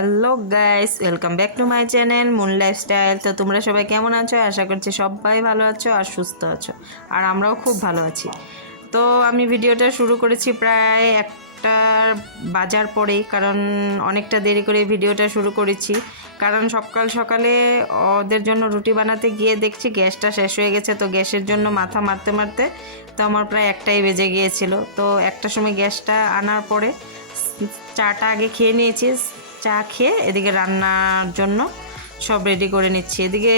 Hello guys, welcome back to my channel moon lifestyle. তো তোমরা সবাই কেমন আছো? আশা করছি সবাই ভালো আছো আর সুস্থ আছো, আর আমরাও খুব ভালো আছি। তো আমি ভিডিওটা শুরু করেছি প্রায় একটা বাজার পরেই, কারণ অনেকটা দেরি করে ভিডিওটা শুরু করেছি। কারণ সকাল সকালে ওদের জন্য রুটি বানাতে গিয়ে দেখছি গ্যাসটা শেষ হয়ে গেছে। তো গ্যাসের জন্য মাথা মারতে মারতে তো আমার প্রায় একটাই বেজে গিয়েছিল। তো একটার সময় গ্যাসটা আনার পরে চাটা আগে খেয়ে নিয়েছি। চা খেয়ে এদিকে রান্নার জন্য সব রেডি করে নিচ্ছি। এদিকে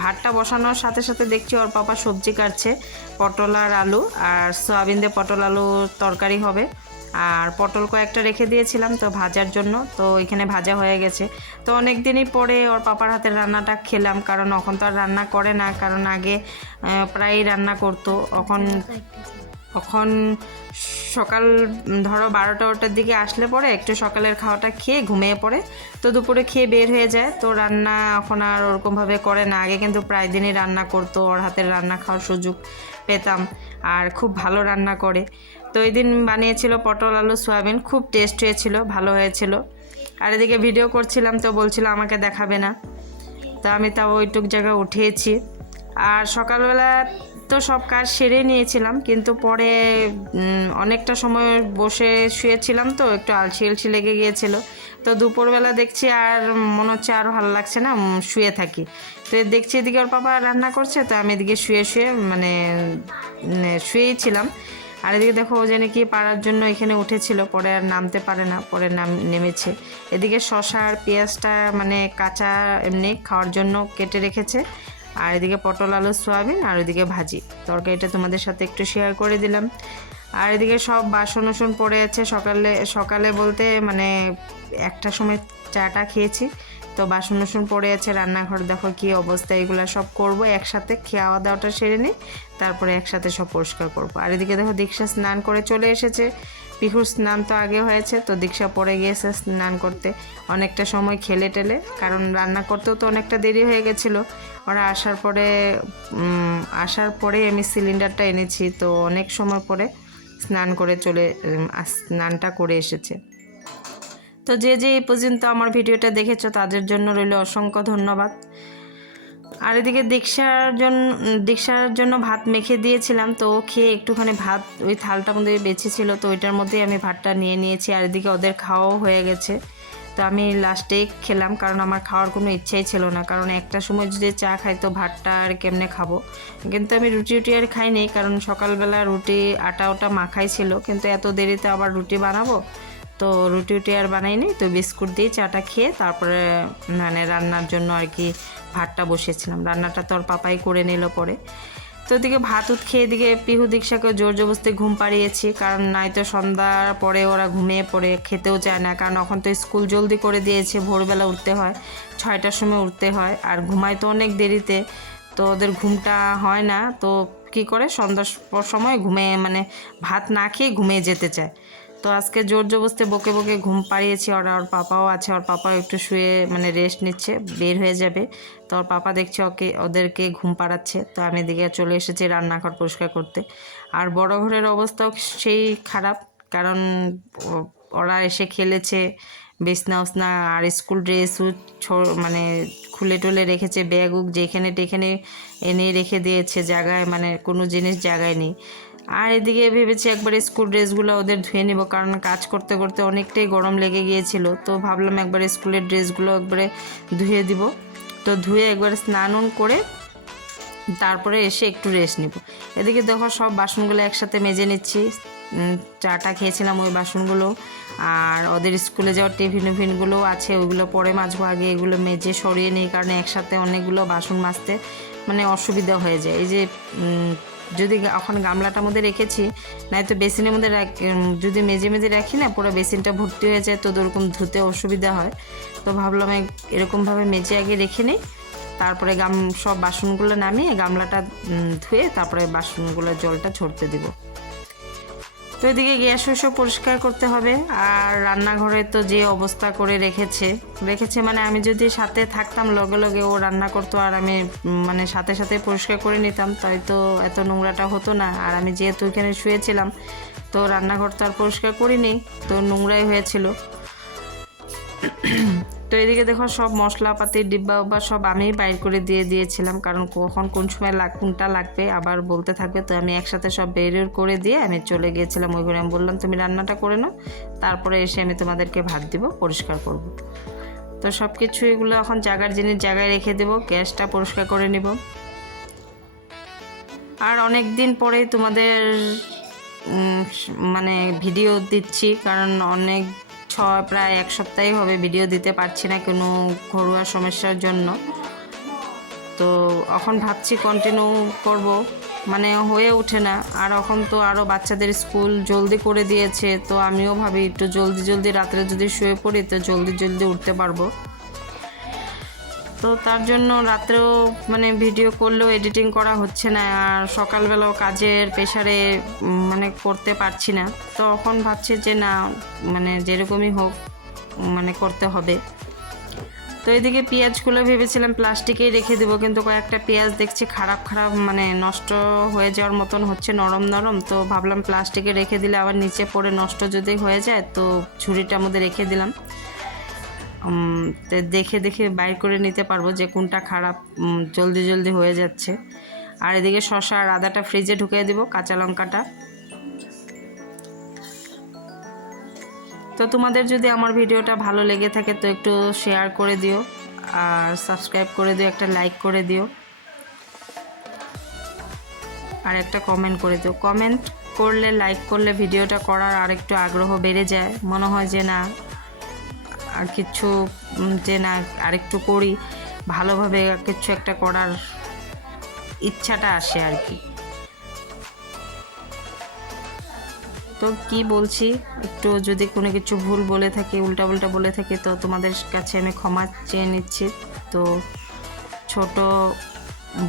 ভাতটা বসানোর সাথে সাথে দেখছি ওর পাপা সবজি কাটছে, পটল আর আলু, আর সয়াবিন দিয়ে পটল আলু তরকারি হবে। আর পটল কয়েকটা রেখে দিয়েছিলাম তো ভাজার জন্য, তো এখানে ভাজা হয়ে গেছে। তো অনেক দিনই পরে ওর পাপার হাতের রান্নাটা খেলাম, কারণ এখন তো আর রান্না করে না, কারণ আগে প্রায়ই রান্না করতো। এখন সকাল ধরো 12টা দিকে আসলে পরে একটু সকালের খাওয়াটা খেয়ে ঘুমিয়ে পড়ে, তো দুপুরে খেয়ে বের হয়ে যায়। তো রান্না এখন আর ওরকমভাবে করে না। আগে কিন্তু প্রায় দিনই রান্না করতো, ওর হাতের রান্না খাওয়ার সুযোগ পেতাম, আর খুব ভালো রান্না করে। তো এই দিন বানিয়েছিল পটল আলু সয়াবিন, খুব টেস্ট হয়েছিল, ভালো হয়েছিল। আর এদিকে ভিডিও করছিলাম তো বলছিল আমাকে দেখাবে না, তো আমি তাও ওইটুক জায়গায় উঠিয়েছি। আর সকালবেলা তো সব কাজ সেরে নিয়েছিলাম, কিন্তু পরে অনেকটা সময় বসে শুয়েছিলাম, তো একটু আলসি লেগে গিয়েছিল। তো দুপুরবেলা দেখছি আর মনে হচ্ছে আরও ভালো লাগছে না, শুয়ে থাকি। তো দেখছি এদিকে ওর পাপা রান্না করছে, তো আমি এদিকে শুয়ে শুয়েই ছিলাম। আর এদিকে দেখো ও জানি কি পাড়ার জন্য এখানে উঠেছিল, পরে আর নামতে পারে না, পরে নেমেছে। এদিকে শসা আর পেঁয়াজটা কাঁচা এমনি খাওয়ার জন্য কেটে রেখেছে। আর এদিকে পটল আলু সয়াবিন, আর ওইদিকে ভাজি তরকারিটা তোমাদের সাথে একটু শেয়ার করে দিলাম। আর এদিকে সব বাসন উসন পড়ে আছে। সকালে বলতে একটা সময় চাটা খেয়েছি, তো বাসন উসন পড়ে আছে। রান্নাঘর দেখো কী অবস্থা, এগুলো সব করব একসাথে, খাওয়া দাওয়াটা সেরে নিই, তারপরে একসাথে সব পরিষ্কার করব। আর এদিকে দেখো দীক্ষা স্নান করে চলে এসেছে। পিহুর স্নান তো আগে হয়েছে, তো দীক্ষা পরে গিয়েছে স্নান করতে। অনেকটা সময় খেলে টেলে, কারণ রান্না করতেও তো অনেকটা দেরি হয়ে গেছিলো। ওরা আসার পরে আমি সিলিন্ডারটা এনেছি, তো অনেক সময় পরে স্নানটা করে এসেছে। তো যে এই পর্যন্ত আমার ভিডিওটা দেখেছো তাদের জন্য রইল অসংখ্য ধন্যবাদ। আর এদিকে দীক্ষার জন্য ভাত মেখে দিয়েছিলাম, তো খেয়ে একটুখানি ভাত ওই থালটার মধ্যে বেঁচেছিল, তো ওইটার মধ্যেই আমি ভাতটা নিয়ে নিয়েছি। আর এদিকে ওদের খাওয়াও হয়ে গেছে, তো আমি লাস্টেই খেলাম, কারণ আমার খাওয়ার কোনো ইচ্ছাই ছিল না। কারণ একটা সময় যদি চা খাই তো ভাতটা আর কেমনে খাবো। কিন্তু আমি রুটি আর খাইনি, কারণ সকালবেলা রুটি আটা মাখাই ছিল, কিন্তু এত দেরিতে আবার রুটি বানাবো, তো রুটি আর বানাইনি। তো বিস্কুট দিয়ে চাটা খেয়ে তারপরে রান্নার জন্য আর কি ভাতটা বসেছিলাম। রান্নাটা তো ওর পাপাই করে নিল পরে। তো এদিকে ভাত খেয়ে এদিকে পিহু দীক্ষাকে জোর জবরদস্তি ঘুম পাড়িয়েছি, কারণ নাই তো সন্ধ্যার পরে ওরা ঘুমিয়ে পড়ে, খেতেও চায় না। কারণ এখন তো স্কুল জলদি করে দিয়েছে, ভোরবেলা উঠতে হয়, 6টার সময় উঠতে হয়, আর ঘুমায় তো অনেক দেরিতে, তো ওদের ঘুমটা হয় না। তো কি করে সন্ধ্যার সময় ভাত না খেয়ে ঘুমিয়ে যেতে চায়। তো আজকে জোর জবরদস্তি বকে ঘুম পাড়িয়েছি। ওর পাপাও আছে, ওর পাপাও একটু শুয়ে রেস্ট নিচ্ছে, বের হয়ে যাবে। তো ওর পাপা দেখছে ওদেরকে ঘুম পাড়াচ্ছে, তো আমি এদিকে চলে এসেছি রান্নাঘর পরিষ্কার করতে। আর বড় ঘরের অবস্থাও সেই খারাপ, কারণ ওরা এসে খেলেছে, বিছনা উছনা আর স্কুল ড্রেসও খুলে টুলে রেখেছে, ব্যাগ যেখানে টেখানে এনে রেখে দিয়েছে জায়গায়, কোনো জিনিস জায়গায় নেই। আর এদিকে ভেবেছি একবারে স্কুল ড্রেসগুলো ওদের ধুয়ে নেব, কারণ কাজ করতে করতে অনেকটাই গরম লেগে গিয়েছিল। তো ভাবলাম একবারে স্কুলের ড্রেসগুলো একবারে ধুয়ে দিব। তো ধুয়ে একবারে স্নান করে তারপরে এসে একটু রেস্ট নিব। এদিকে দেখো সব বাসনগুলো একসাথে মেজে নিচ্ছি। চাটা খেয়েছিলাম ওই বাসনগুলো, আর ওদের স্কুলে যাওয়ার টিফিনগুলোও আছে, ওইগুলো পরে মাজবো। আগে এগুলো মেজে সরিয়ে নিই, কারণ একসাথে অনেকগুলো বাসন মাজতে অসুবিধা হয়ে যায়। এই যে যদি এখন গামলাটার মধ্যে রেখেছি, নয়তো বেসিনের মধ্যে যদি মেজে রাখি না, পুরো বেসিনটা ভর্তি হয়ে যায়, তো ওরকম ধুতে অসুবিধা হয়। তো ভাবলাম এরকমভাবে মেজে আগে রেখে নিই, তারপরে সব বাসনগুলো নামিয়ে গামলাটা ধুয়ে তারপরে বাসনগুলোর জলটা ঝরতে দেব। তো এদিকে গ্যাসও পরিষ্কার করতে হবে। আর রান্নাঘরে তো যে অবস্থা করে রেখেছে আমি যদি সাথে থাকতাম লগে ও রান্না করতো, আর আমি সাথে পরিষ্কার করে নিতাম, তাই তো এত নোংরাটা হতো না। আর আমি যেহেতু এখানে শুয়েছিলাম, তো রান্নাঘর তো আর পরিষ্কার করিনি, তো নোংরাই হয়েছিল। তো এদিকে দেখো সব মশলাপাতির ডিব্বা বা সব আমি বাইর করে দিয়েছিলাম, কারণ কখন কোন সময় কোনটা লাগবে আবার বলতে থাকবে। তো আমি একসাথে সব বের করে দিয়ে আমি চলে গিয়েছিলাম ওই ঘরে। আমি বললাম তুমি রান্নাটা করে নাও, তারপরে এসে আমি তোমাদেরকে ভাত দিব, পরিষ্কার করব। তো সব কিছু এগুলো এখন জায়গার জিনিস জায়গায় রেখে দেবো, গ্যাসটা পরিষ্কার করে নিব। আর অনেক দিন পরেই তোমাদের মানে ভিডিও দিচ্ছি, কারণ প্রায় এক সপ্তাহই হবে ভিডিও দিতে পারছি না কোনো ঘরোয়া সমস্যার জন্য। তো এখন ভাবছি কন্টিনিউ করব, মানে হয়ে ওঠে না। আর এখন তো আরও বাচ্চাদের স্কুল জলদি করে দিয়েছে, তো আমিও ভাবি একটু জলদি রাত্রে যদি শুয়ে পড়ি তো জলদি উঠতে পারবো। তো তার জন্য রাত্রেও মানে ভিডিও করলেও এডিটিং করা হচ্ছে না, আর সকালবেলাও কাজের প্রেশারে মানে করতে পারছি না। তো এখন ভাবছি যে না, মানে যেরকমই হোক মানে করতে হবে। তো এদিকে পেঁয়াজগুলো ভেবেছিলাম প্লাস্টিকেই রেখে দেবো, কিন্তু কয়েকটা পেঁয়াজ দেখছি খারাপ মানে নষ্ট হয়ে যাওয়ার মতন হচ্ছে, নরম। তো ভাবলাম প্লাস্টিকে রেখে দিলে আবার নিচে পড়ে নষ্ট যদি হয়ে যায়, তো ঝুড়িটার মধ্যে রেখে দিলাম। দেখে বাইর করে নিতে পারবো যে কোনটা খারাপ, জলদি হয়ে যাচ্ছে। আর এদিকে শসা আর আদাটা ফ্রিজে ঢুকিয়ে দিব, কাঁচা লঙ্কাটা। তো তোমাদের যদি আমার ভিডিওটা ভালো লেগে থাকে তো একটু শেয়ার করে দিও, আর সাবস্ক্রাইব করে দিও, একটা লাইক করে দিও, আর একটা কমেন্ট করে দিও। কমেন্ট করলে, লাইক করলে ভিডিওটা করার আর একটু আগ্রহ বেড়ে যায়। মনে হয় যে না আর কিছু, যে না আরেকটু করি, ভালোভাবে কিছু একটা করার ইচ্ছাটা আসে আর কি। তো কি বলছি, একটু যদি কোনো কিছু ভুল বলে থাকি, উল্টা বলে থাকি, তো তোমাদের কাছে আমি ক্ষমা চেয়ে নিচ্ছি। তো ছোট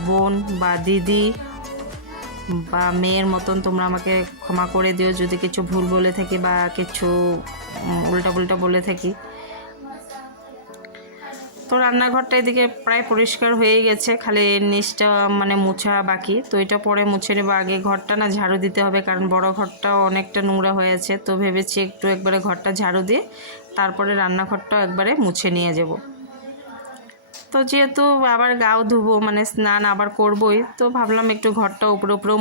বোন বা দিদি বা মেয়ের মতন তোমরা আমাকে ক্ষমা করে দিও যদি কিছু ভুল বলে থাকি বা কিছু উল্টা বলে থাকি। তো রান্নাঘরটা এদিকে প্রায় পরিষ্কার হয়ে গেছে, খালি নিচটা মানে মোছা বাকি। তো এটা পরে মুছে নেবো। আগে ঘরটা না ঝাড়ু দিতে হবে, কারণ বড় ঘরটাও অনেকটা নোংরা হয়েছে। তো ভেবেছি একবারে ঘরটা ঝাড়ু দিয়ে তারপরে রান্নাঘরটাও একবারে মুছে নিয়ে যাব। তো যেহেতু আবার গাও ধুবো, মানে স্নান আবার করবই, তো ভাবলাম একটু ঘরটা উপরেও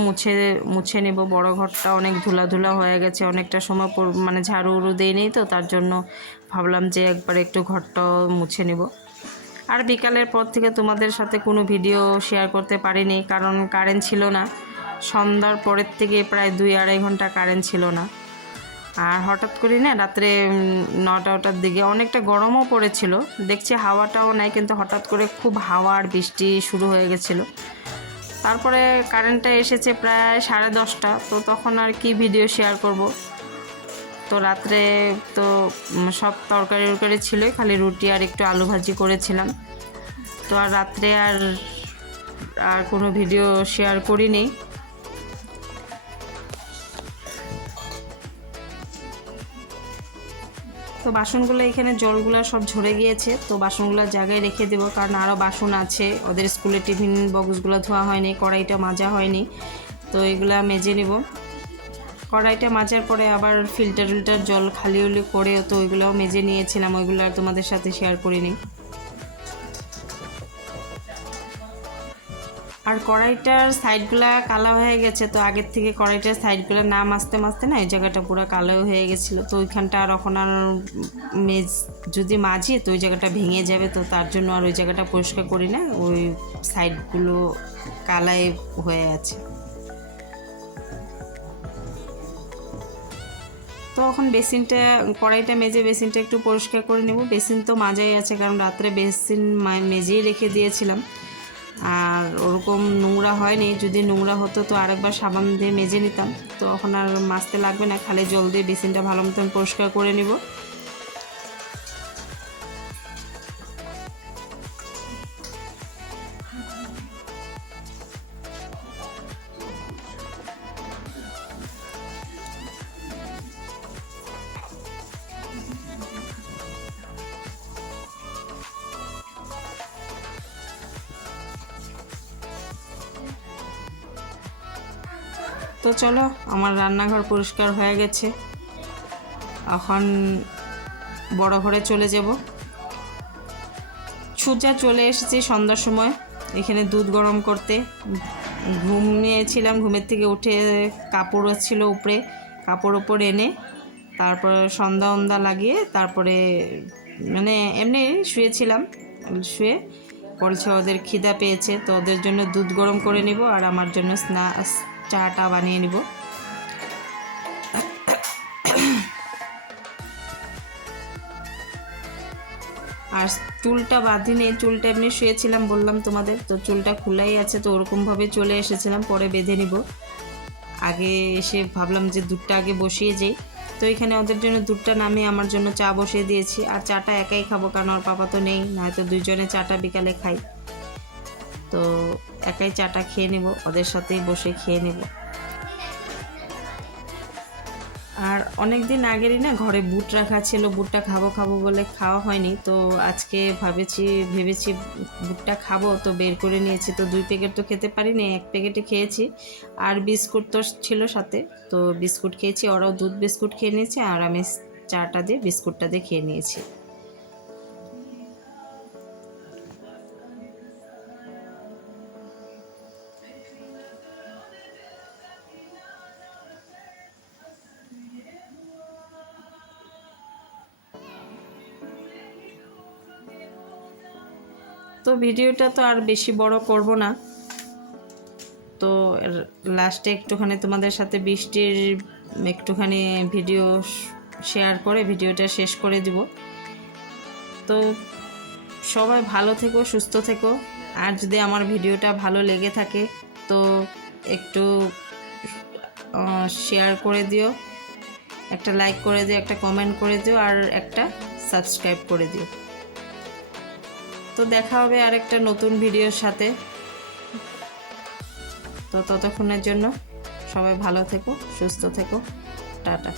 মুছে নেব। বড় ঘরটা অনেক ধুলা হয়ে গেছে, অনেকটা সময় মানে ঝাড়ু দিইনি, তো তার জন্য ভাবলাম যে একবার একটু ঘরটাও মুছে নেব। আর বিকালের পর থেকে তোমাদের সাথে কোনো ভিডিও শেয়ার করতে পারিনি, কারণ কারেন্ট ছিল না। সন্ধ্যার পরের থেকে প্রায় 2-2.5 ঘন্টা কারেন্ট ছিল না। আর হঠাৎ করে না রাত্রে 9টার দিকে অনেকটা গরমও পড়েছিল, দেখছি হাওয়াটাও নাই, কিন্তু হঠাৎ করে খুব হাওয়া আর বৃষ্টি শুরু হয়ে গেছিলো। তারপরে কারেন্টটা এসেছে প্রায় 10:30। তো তখন আর কি ভিডিও শেয়ার করব। তো রাত্রে তো সব তরকারি ছিলই, খালি রুটি আর একটু আলু ভাজি করেছিলাম। তো আর রাত্রে আর কোনো ভিডিও শেয়ার করিনি। তো বাসনগুলো এখানে জলগুলো সব ঝরে গিয়েছে, তো বাসনগুলো জায়গায় রেখে দেবো, কারণ আরও বাসন আছে। ওদের স্কুলের টিফিন বক্সগুলো ধোয়া হয়নি, কড়াইটা মাজা হয়নি, তো এগুলা মেজে নেব। কড়াইটা মাজার পরে আবার ফিল্টার জল খালি করেও তো ওইগুলোও মেজে নিয়েছিলাম, ওইগুলো আর তোমাদের সাথে শেয়ার করিনি। আর কড়াইটার সাইডগুলা কালো হয়ে গেছে, তো আগের থেকে কড়াইটার সাইডগুলো না মাজতে না এই জায়গাটা পুরো কালো হয়ে গেছিলো। তো ওইখানটা আর এখন আর যদি মাজি তো ওই জায়গাটা ভেঙে যাবে, তো তার জন্য আর ওই জায়গাটা পরিষ্কার করি না, ওই সাইডগুলো কালায় হয়ে আছে। তো এখন কড়াইটা মেজে বেসিনটা একটু পরিষ্কার করে নেব। বেসিন তো মাজাই আছে, কারণ রাত্রে বেসিন মেজেই রেখে দিয়েছিলাম, আর ওরকম নোংরা হয়নি। যদি নোংরা হতো তো আরেকবার সাবান দিয়ে মেজে নিতাম, তো এখন আর মাজতে লাগবে না, খালি জল দিয়ে বেসিনটা ভালো মতন পরিষ্কার করে নেব। তো চলো, আমার রান্নাঘর পরিষ্কার হয়ে গেছে। এখন বড় ঘরে চলে যাব। সোজা চলে এসেছি সন্ধ্যার সময় এখানে দুধ গরম করতে। ঘুমিয়েছিলাম, ঘুমের থেকে উঠে কাপড় ছিল উপরে, কাপড় ওপর এনে তারপরে সন্ধ্যা লাগিয়ে তারপরে মানে এমনি শুয়েছিলাম। শুয়ে বলছে ওদের খিদা পেয়েছে, তো ওদের জন্য দুধ গরম করে নিব আর আমার জন্য চাটা বানিয়ে নিব। আর চুলটা বাঁধিনি, চুলটা এমনি শুয়েছিলাম বললাম তোমাদের, তো চুলটা খোলাই আছে, তো ওরকমভাবে চলে এসেছিলাম, পরে বেঁধে নিব। আগে এসে ভাবলাম যে দুধটা আগে বসিয়ে যাই, তো এখানে ওদের জন্য দুধটা নামিয়ে আমার জন্য চা বসিয়ে দিয়েছি। আর চাটা একাই খাবো, কারণ ওর পাপা তো নেই, নয়তো দুইজনে চাটা বিকালে খাই। তো একাই চাটা খেয়ে নেব, ওদের সাথেই বসে খেয়ে নেব। আর অনেক দিন আগেরই না ঘরে বুট রাখা ছিল, বুটটা খাবো বলে খাওয়া হয়নি, তো আজকে ভেবেছি বুটটা খাবো, তো বের করে নিয়েছি। তো 2 প্যাকেট তো খেতে পারিনি, 1 প্যাকেটে খেয়েছি। আর বিস্কুট তো ছিল সাথে, তো বিস্কুট খেয়েছি। ওরাও দুধ বিস্কুট খেয়ে নিয়েছে আর আমি চাটা দিয়ে বিস্কুটটা দিয়ে খেয়ে নিয়েছি। তো ভিডিওটা তো আর বেশি বড় করব না, তো লাস্টে একটুখানি তোমাদের সাথে বৃষ্টির একটুখানি ভিডিও শেয়ার করে ভিডিওটা শেষ করে দিব। তো সবাই ভালো থেকো, সুস্থ থেকো। আর যদি আমার ভিডিওটা ভালো লেগে থাকে তো একটু শেয়ার করে দিও, একটা লাইক করে দিও, একটা কমেন্ট করে দিও আর একটা সাবস্ক্রাইব করে দিও। তো দেখা হবে আরেকটা নতুন ভিডিওর সাথে। তো ততক্ষণের জন্য সবাই ভালো থেকো, সুস্থ থেকো, টাটা।